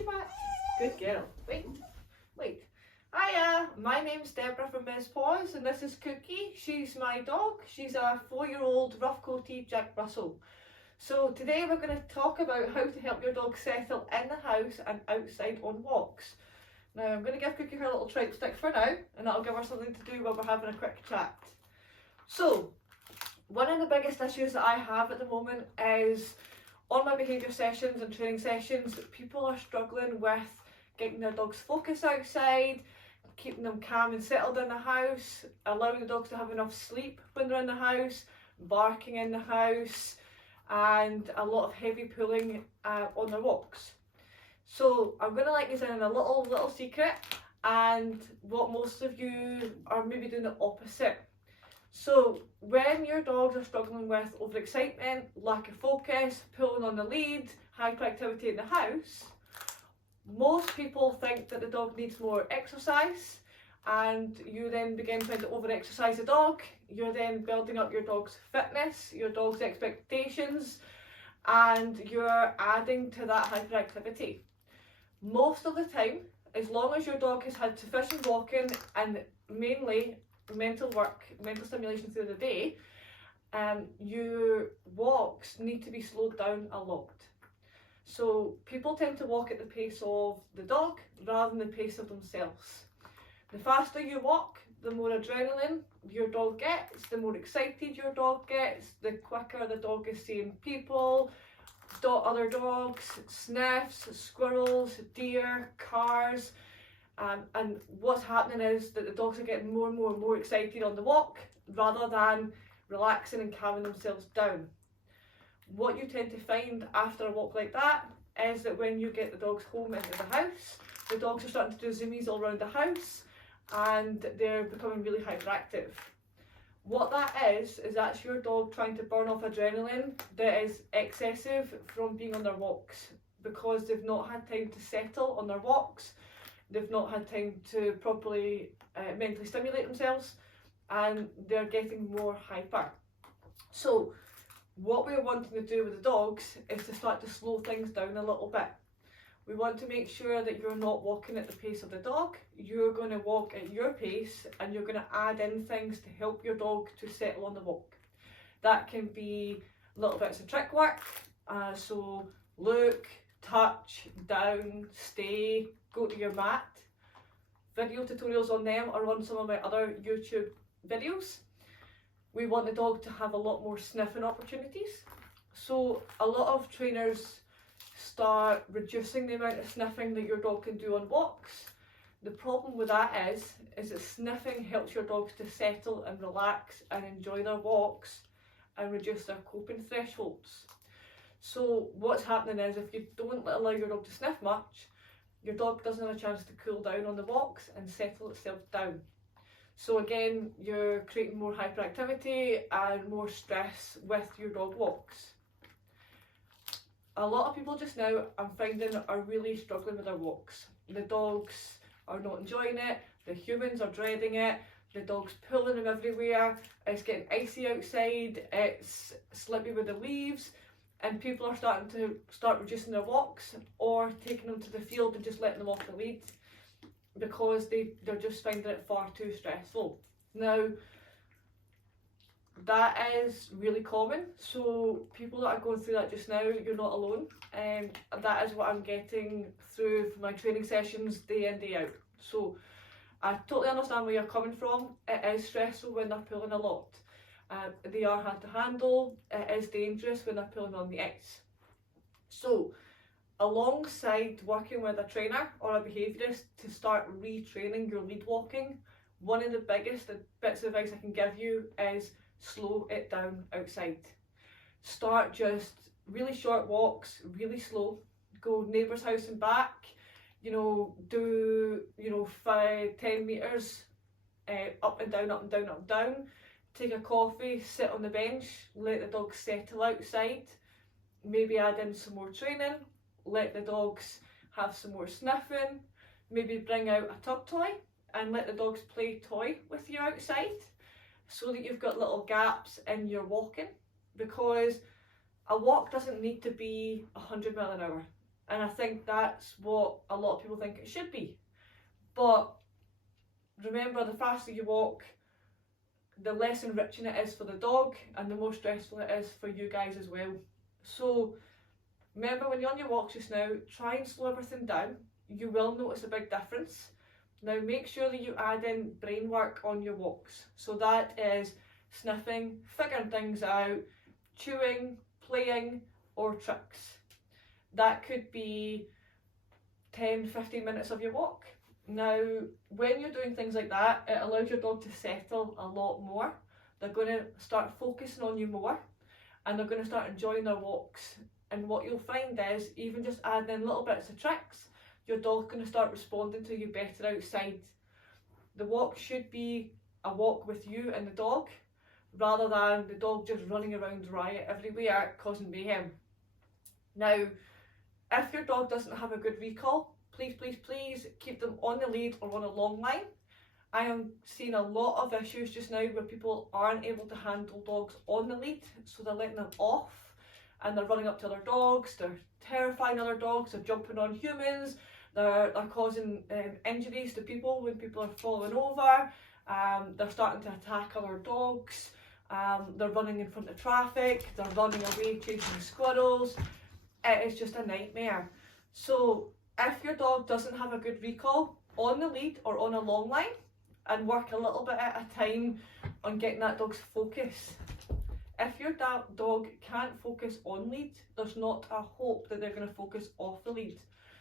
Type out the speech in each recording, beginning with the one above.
you back. Good girl. Wait. Hiya, my name's Deborah from Ms. Paws, and this is Cookie. She's my dog. She's a 4-year-old rough-coated Jack Russell. So today we're going to talk about how to help your dog settle in the house and outside on walks. Now I'm going to give Cookie her little tripe stick for now, and that'll give her something to do while we're having a quick chat. So, one of the biggest issues that I have at the moment is on my behaviour sessions and training sessions, people are struggling with getting their dogs focus outside, keeping them calm and settled in the house, allowing the dogs to have enough sleep when they're in the house, barking in the house, and a lot of heavy pulling on their walks. So I'm going to let you in a little secret, and what most of you are maybe doing the opposite. So when your dogs are struggling with overexcitement, lack of focus, pulling on the lead, hyperactivity in the house, most people think that the dog needs more exercise, and you then begin trying to over-exercise the dog. You're then building up your dog's fitness, your dog's expectations, and you're adding to that hyperactivity. Most of the time, as long as your dog has had sufficient walking and mainly mental stimulation through the day, your walks need to be slowed down a lot. So people tend to walk at the pace of the dog rather than the pace of themselves. The faster you walk, the more adrenaline your dog gets, the more excited your dog gets, the quicker the dog is seeing people, other dogs, sniffs, squirrels, deer, cars. And what's happening is that the dogs are getting more and more excited on the walk rather than relaxing and calming themselves down. What you tend to find after a walk like that is that when you get the dogs home into the house, the dogs are starting to do zoomies all around the house and they're becoming really hyperactive. What that is that's your dog trying to burn off adrenaline that is excessive from being on their walks, because they've not had time to settle on their walks. They've not had time to properly mentally stimulate themselves, and they're getting more hyper. So what we're wanting to do with the dogs is to start to slow things down a little bit. We want to make sure that you're not walking at the pace of the dog. You're going to walk at your pace, and you're going to add in things to help your dog to settle on the walk. That can be little bits of trick work, so look, touch, down, stay, go to your mat. Video tutorials on them are on some of my other YouTube videos. We want the dog to have a lot more sniffing opportunities. So a lot of trainers start reducing the amount of sniffing that your dog can do on walks. The problem with that is that sniffing helps your dogs to settle and relax and enjoy their walks and reduce their coping thresholds. So what's happening is, if you don't allow your dog to sniff much, your dog doesn't have a chance to cool down on the walks and settle itself down. So again, you're creating more hyperactivity and more stress with your dog walks. A lot of people just now, I'm finding, are really struggling with their walks. The dogs are not enjoying it, the humans are dreading it, the dog's pulling them everywhere, it's getting icy outside, it's slippy with the leaves, and people are starting to reducing their walks or taking them to the field and just letting them off the lead, because they're just finding it far too stressful. Now, that is really common, so people that are going through that just now, you're not alone. That is what I'm getting through my training sessions day in, day out. So I totally understand where you're coming from. It is stressful when they're pulling a lot. They are hard to handle. It is dangerous when they're pulling on the ice. So alongside working with a trainer or a behaviourist to start retraining your lead walking, one of the biggest bits of advice I can give you is slow it down outside. Start just really short walks, really slow. Go neighbour's house and back, do 5-10 metres up and down, up and down, up and down. Take a coffee, sit on the bench, let the dogs settle outside, maybe add in some more training, let the dogs have some more sniffing, maybe bring out a tug toy and let the dogs play toy with you outside, so that you've got little gaps in your walking, because a walk doesn't need to be 100 mile an hour. And I think that's what a lot of people think it should be. But remember, the faster you walk, the less enriching it is for the dog and the more stressful it is for you guys as well. So remember, when you're on your walks just now, try and slow everything down. You will notice a big difference. Now make sure that you add in brain work on your walks. So that is sniffing, figuring things out, chewing, playing, or tricks. That could be 10-15 minutes of your walk. Now, when you're doing things like that, it allows your dog to settle a lot more. They're going to start focusing on you more, and they're going to start enjoying their walks. And what you'll find is, even just adding in little bits of tricks, your dog's going to start responding to you better outside. The walk should be a walk with you and the dog, rather than the dog just running around riot everywhere causing mayhem. Now, if your dog doesn't have a good recall, please, please, please keep them on the lead or on a long line. I am seeing a lot of issues just now where people aren't able to handle dogs on the lead, so they're letting them off and they're running up to other dogs, they're terrifying other dogs, they're jumping on humans, they're causing injuries to people when people are falling over, they're starting to attack other dogs, they're running in front of traffic, they're running away chasing squirrels. It is just a nightmare. So if your dog doesn't have a good recall, on the lead or on a long line, and work a little bit at a time on getting that dog's focus. If your dog can't focus on lead, there's not a hope that they're going to focus off the lead.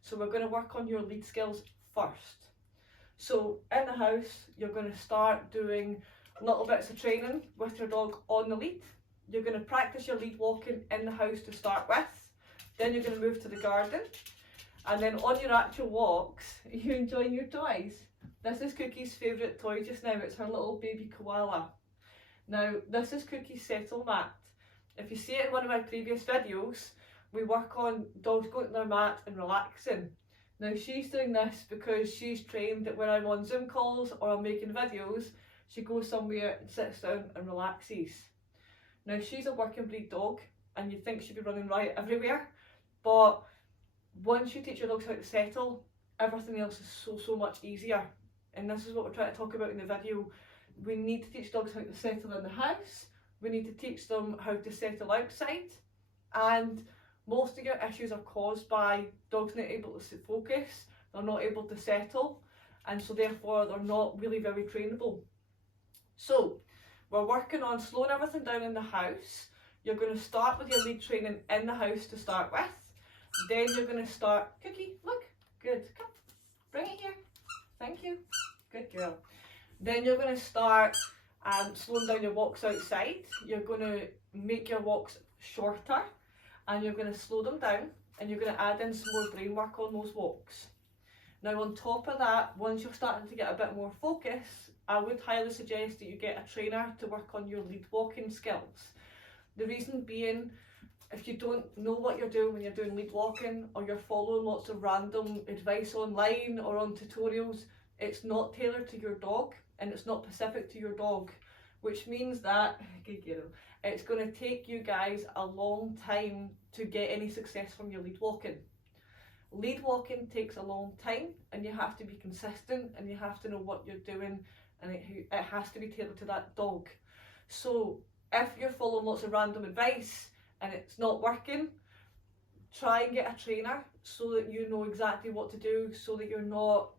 So we're going to work on your lead skills first. So in the house, you're going to start doing little bits of training with your dog on the lead. You're going to practice your lead walking in the house to start with. Then you're going to move to the garden. And then on your actual walks, you're enjoying your toys. This is Cookie's favourite toy just now. It's her little baby koala. Now, this is Cookie's settle mat. If you see it in one of my previous videos, we work on dogs going to their mat and relaxing. Now, she's doing this because she's trained that when I'm on Zoom calls or I'm making videos, she goes somewhere and sits down and relaxes. Now, she's a working breed dog, and you'd think she'd be running riot everywhere, but once you teach your dogs how to settle, everything else is so much easier. And this is what we're trying to talk about in the video. We need to teach dogs how to settle in the house, we need to teach them how to settle outside, and most of your issues are caused by dogs not able to focus, they're not able to settle, and so therefore they're not really very trainable. So we're working on slowing everything down in the house. You're going to start with your lead training in the house to start with. Then you're going to start, Cookie, look, good, come, bring it here, thank you, good girl. Then you're going to start slowing down your walks outside. You're going to make your walks shorter, and you're going to slow them down, and you're going to add in some more brain work on those walks. Now on top of that, once you're starting to get a bit more focus, I would highly suggest that you get a trainer to work on your lead walking skills. The reason being, if you don't know what you're doing when you're doing lead walking, or you're following lots of random advice online or on tutorials, it's not tailored to your dog and it's not specific to your dog, which means that it's going to take you guys a long time to get any success from your lead walking. Lead walking takes a long time, and you have to be consistent, and you have to know what you're doing, and it has to be tailored to that dog. So if you're following lots of random advice and it's not working, try and get a trainer so that you know exactly what to do, so that you're not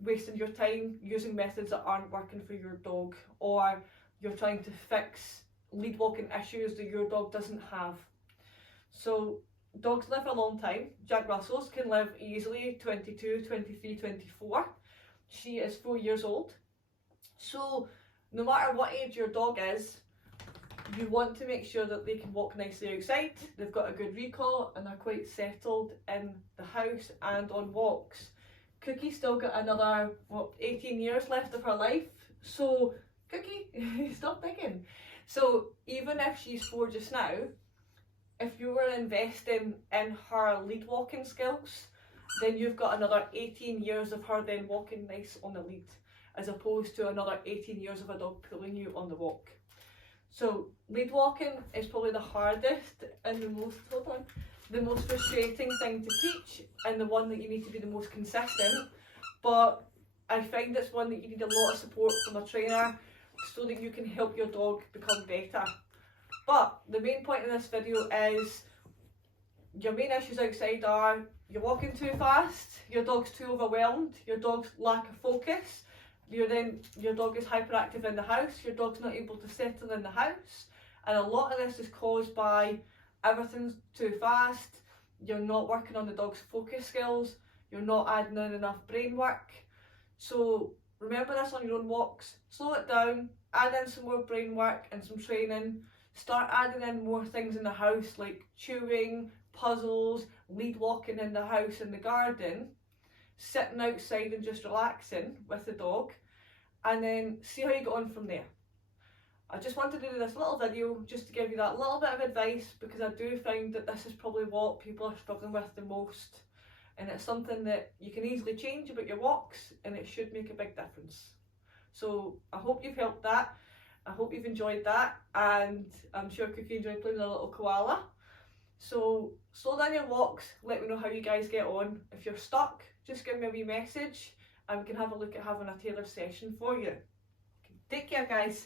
wasting your time using methods that aren't working for your dog, or you're trying to fix lead walking issues that your dog doesn't have. So dogs live a long time. Jack Russells can live easily 22, 23, 24. She is 4 years old. So no matter what age your dog is, you want to make sure that they can walk nicely outside, they've got a good recall, and they're quite settled in the house and on walks. Cookie's still got another, 18 years left of her life. So Cookie, stop thinking. So even if she's 4 just now, if you were investing in her lead walking skills, then you've got another 18 years of her then walking nice on the lead, as opposed to another 18 years of a dog pulling you on the walk. So lead walking is probably the hardest and the most frustrating thing to teach and the one that you need to be the most consistent, but I find it's one that you need a lot of support from a trainer so that you can help your dog become better. But the main point of this video is your main issues outside are you're walking too fast, your dog's too overwhelmed, your dog's lack of focus, your dog is hyperactive in the house, your dog's not able to settle in the house, and a lot of this is caused by everything's too fast, you're not working on the dog's focus skills, you're not adding in enough brain work. So remember this on your own walks, slow it down, add in some more brain work and some training, start adding in more things in the house like chewing, puzzles, lead walking in the house and the garden, sitting outside and just relaxing with the dog, and then see how you get on from there. I just wanted to do this little video just to give you that little bit of advice, because I do find that this is probably what people are struggling with the most, and it's something that you can easily change about your walks and it should make a big difference. So I hope you've helped that, I hope you've enjoyed that, and I'm sure Cookie enjoyed playing a little koala. So slow down your walks, let me know how you guys get on. If you're stuck, just give me a wee message and we can have a look at having a tailored session for you. Take care, guys.